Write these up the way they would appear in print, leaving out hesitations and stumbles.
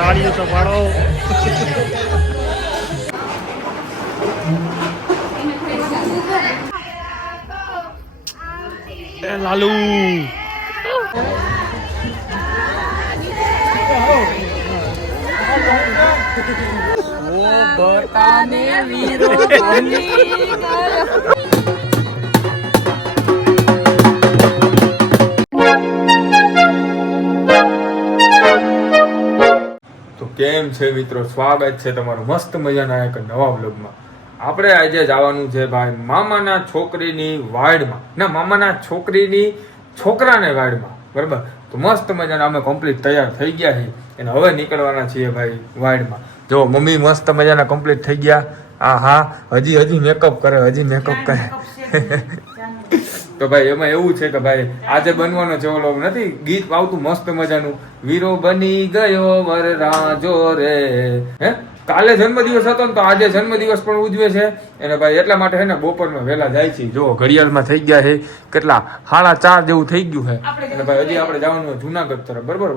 તાળીઓ તો પાડો. એ લાલુ બતાને વીરો બની ગયો. કેમ છે મિત્રો, સ્વાગત છે તમારું મસ્ત મજાના એક નવા વ્લોગમાં. આપણે આજે જવાનું છે ભાઈ મામાના છોકરીની વાડમાં, ના મામાના છોકરીની છોકરાને વાડમાં, બરાબર. તો મસ્ત મજાના અમે કમ્પ્લીટ તૈયાર થઈ ગયા છીએ અને હવે નીકળવાના છીએ ભાઈ વાડમાં. જો મમ્મી મસ્ત મજાના કમ્પ્લીટ થઈ ગયા. આ હા હજી મેકઅપ કરે. તો ભાઈ એમાં એવું છે કે ભાઈ આજે બનવાનો છે ઓલો નથી ગીત આવતું મસ્ત મજાનું, વીરો બની ગયો વરરાજો રે. હે કાલે જન્મદિવસ હતો ને તો આજે જન્મદિવસ પણ ઉજવે છે અને ભાઈ એટલા માટે છે ને બપોરમાં વહેલા જાય છે. જો ઘડિયાળમાં થઈ ગયા છે કેટલા 4:30 જેવું થઈ ગયું છે અને ભાઈ હજી આપણે જવાનું જુનાગઢ તરફ, બરોબર.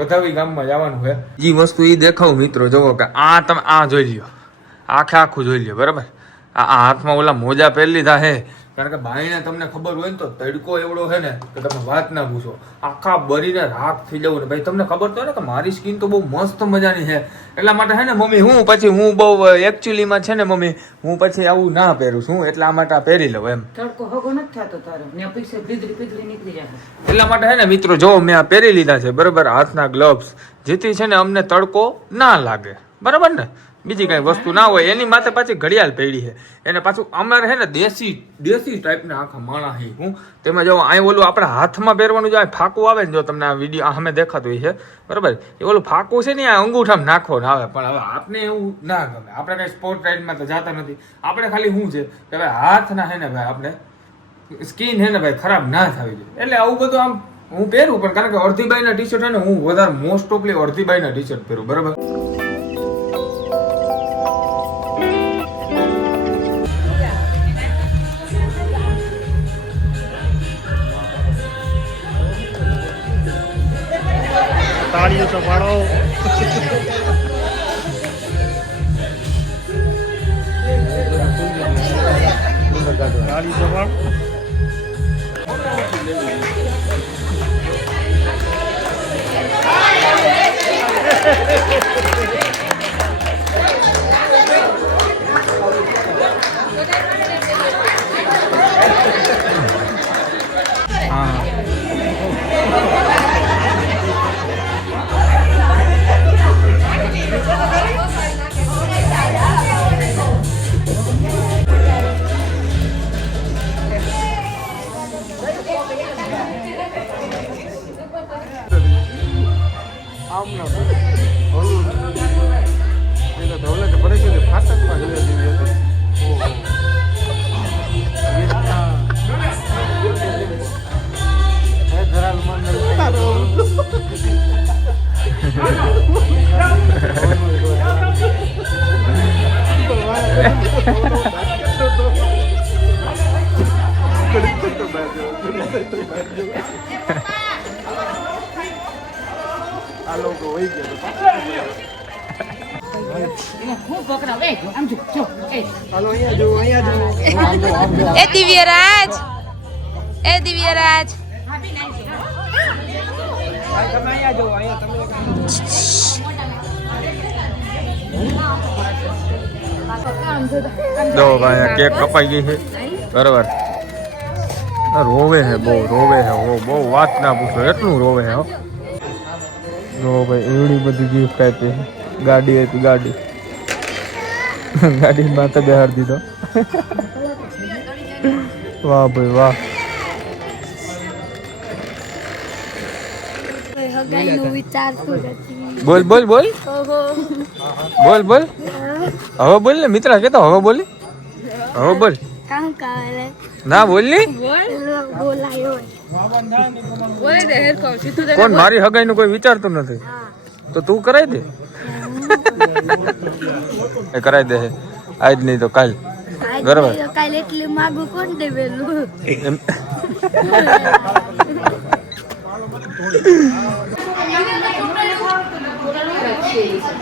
વધાવી ગામમાં જવાનું છે. એ વસ્તુ એ દેખાવ મિત્રો, જોવો કે આ તમે આ જોઈ લ્યો, આખું જોઈ લ્યો, બરાબર. આ હાથમાં ઓલા મોજા પહેરી લીધા છે કારણ કે બાઈને તમને ખબર હોય ને તો તડકો એવડો છે ને કે તમે વાત ના પૂછો, આખા બરીને રાખ થઈ જવું ને ભાઈ. તમને ખબર તો ને કે મારી સ્કિન તો બહુ મસ્ત મજાની છે, એટલા માટે છે ને મમ્મી હું બહુ એકચ્યુઅલીમાં છે ને મમ્મી હું પછી આવું ના પહેરું છું, એટલા માટે આ પહેરી લઉં એમ. તડકો હગો નથી થતો તારો ને પીછે પીદરી નીકળી જાય, એટલા માટે છે ને મિત્રો જો મેં આ પહેરી લીધા છે, બરોબર, હાથના ગ્લવ્સ, જેથી છે ને અમને તડકો ના લાગે, બરાબર ને. બીજી કઈ વસ્તુ ના હોય એની માથે પાછી ઘડિયાળ પડી છે એને પાછું અમારે છે ને દેશી ટાઈપના આખા માણા છે. હું તેમાં જો અહીં ઓલું આપણે હાથમાં પહેરવાનું જો ફાકું આવે ને, જો તમને આ વિડીયો અમે દેખાતું છે, બરાબર, એ ઓલું ફાકું છે ને આ અંગૂઠામાં નાખવાનું આવે, પણ હવે આપને એવું ના ગમે. આપણે કઈ સ્પોર્ટ રાઇડમાં તો જતા નથી, આપણે ખાલી શું છે કે ભાઈ હાથના છે ને ભાઈ આપણે સ્કિન છે ને ભાઈ ખરાબ ના થવી જોઈએ, એટલે આવું બધું આમ હું પહેરું. પણ કારણ કે અડધીબાઈના ટી શર્ટ છે ને હું વધારે મોસ્ટ ઓફલી અડધીબાઈના ટી શર્ટ પહેરું, બરાબર. તાળીઓ તો પાડો. તાળી તો પાડો. એ દિવ્યરાજ દો ભાઈ કેક કપાઈ ગઈ છે, બરાબર. રોવે છે બહુ વાત ના પૂછો, એટલું રોવે છે. જો ભાઈ એવડી બધી ગિફ્ટ આપી છે. ગાડી હતી, ગાડી માથે બેહાર દીધો. વાહ ભાઈ વાહ. બોલ હવે બોલ ને મિત્ર, કેતો હવે બોલી, હવે બોલ ના બોલની. કોણ મારી હગાઈ નું કોઈ વિચારતું નથી તો તું કરાઈ દે, કરાઈ દે આજ નહીં તો કાલ, બરાબર. કાલે એટલી માગું કોણ દેવેલું ગયેલી છે.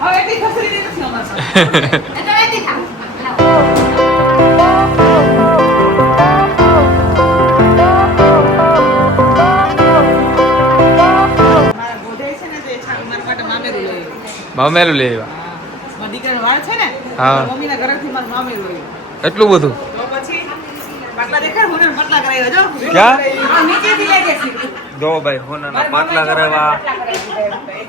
હવે એટલી ખસરી નથી અમારા મામેરું લઈ આવ્યા. મારા દીકરાનો વાળ છે ને હા. મમ્મીના ઘરેથી મારું મામેરું આવ્યું. એટલું બધું તો પછી પાટલા દેખાડ હું પાટલા કરાવ્યો જો ક્યાં? આ નીચેથી લઈ જશે. જો ભાઈ હોનાના પાટલા કરાવ્યા.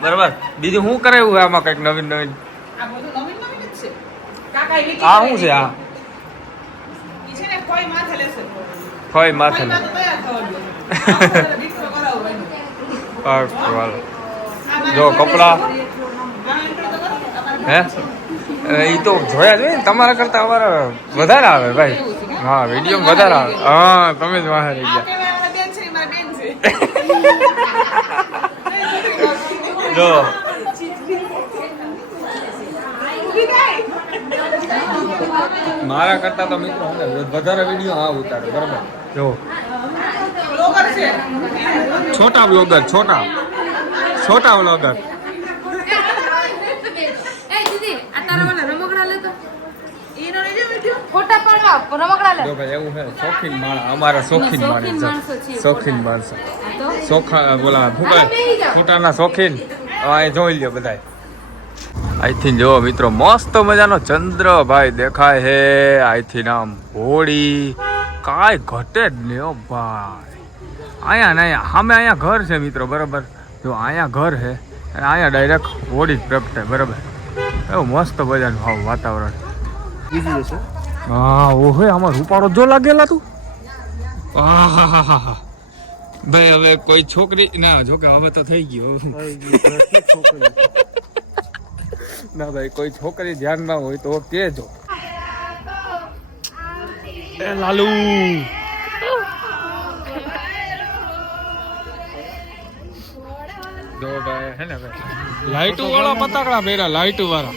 બરાબર. બીજું શું કરાવ્યું આમાં કઈક નવીન નવીન? આ બધું નવીન નવીન જ છે. કાકા એ આ શું છે આ? ઈ છે ને કોઈ માથે લેશે. ખોય માથે કોઈ ને. માથે તૈયાર થવા દો. આ દીકરો કરાવો એનો. વાલો. જો કપડા હે એ તો જોયા જોઈએ ને, તમારા કરતા અમારા વધારે આવે ભાઈ. હા વિડીયો વધારે આવે. હા તમે જ વાહ રહી આ ગયા. કેમેરાવાળા બેન છે ઈ મારા બેન છે. જો ઊભી થાય. મારા કરતા તો મિત્રો વધારે વિડીયો આ ઉતારે. બરાબર. જો બ્લોગર છે. છોટા બ્લોગર છોટા બ્લોગર. એ દીદી આ તારા વાળા રમકડા લેતો ઈનો લઈ જાવ વિડિયો. ફોટા પાડવા રમકડા લે જો ભાઈ એવું છે શોખીન માણસ અમારા શોખીન શોખીન માણસ માણસો છીએ. શોખીન માણસો તો સોખા બોલા ફૂકા ફૂટાના શોખીન. આ જોઈ લ્યો બધાય. અહીંથી જો મિત્રો મસ્ત મજાનો ચંદ્ર ભાઈ દેખાય હે. અહીંથી નામ હોળી કાંઈ ઘટે જ નહીં હો ભાઈ. અહીંયા ને અહીંયા સામે અહીંયા ઘર છે મિત્રો. બરાબર. જો અહીંયા ઘર છે અને અહીંયા ડાયરેક્ટ હોળી જ પ્રગટાય. બરાબર. એવું મસ્ત મજાનું હાવ વાતાવરણ. હા ઓહો આમાં રૂપાળો જો લાગેલા તું. આહાહાહા. ભાઈ હવે કોઈ છોકરી ના જોકે હવે તો થઈ ગયું. ના ભાઈ કોઈ છોકરી ધ્યાનમાં હોય તો કેજો. એ લાલુ જો ભાઈ હે ને ભાઈ લાઈટો વાળા પતાકડા બેરા લાઈટો વાળા.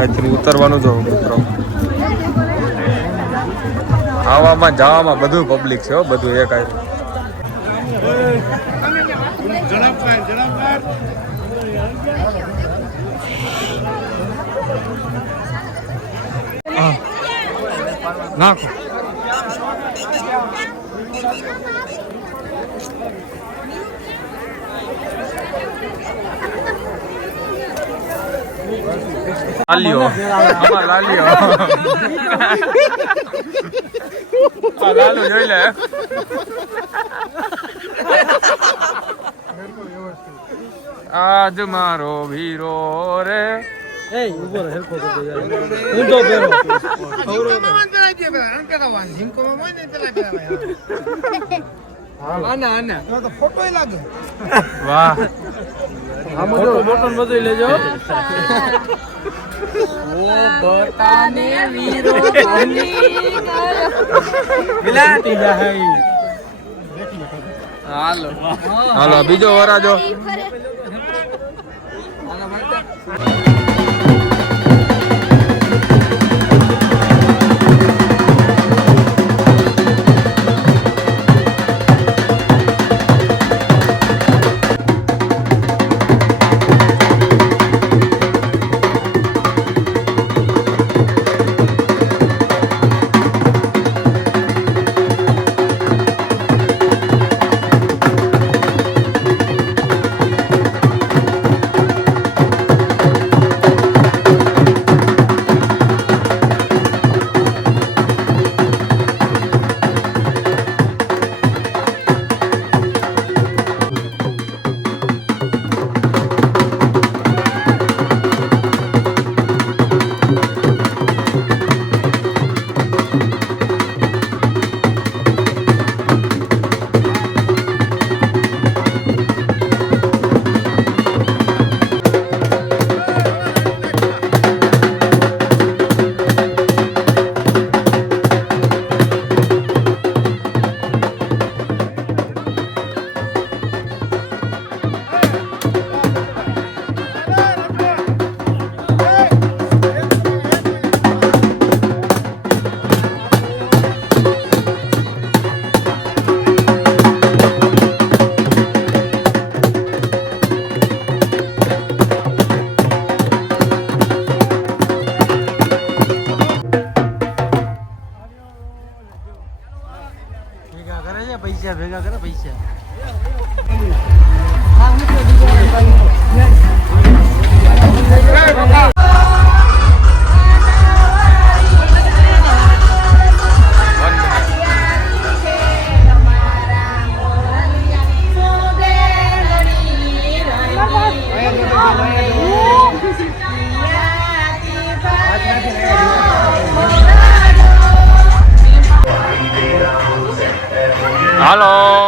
અહીંથી ઉતરવાનું જો મિત્રો. આવામાં જવામાં બધું પબ્લિક છે હો, બધું એક આવી. નાખો લાલીઓ આમાં લાલીઓ આ લાલુ જોઈ લે. આજ મારો વીરો રે. વાહ બધું લેજો. હાલો બીજો વરાજો. હાલો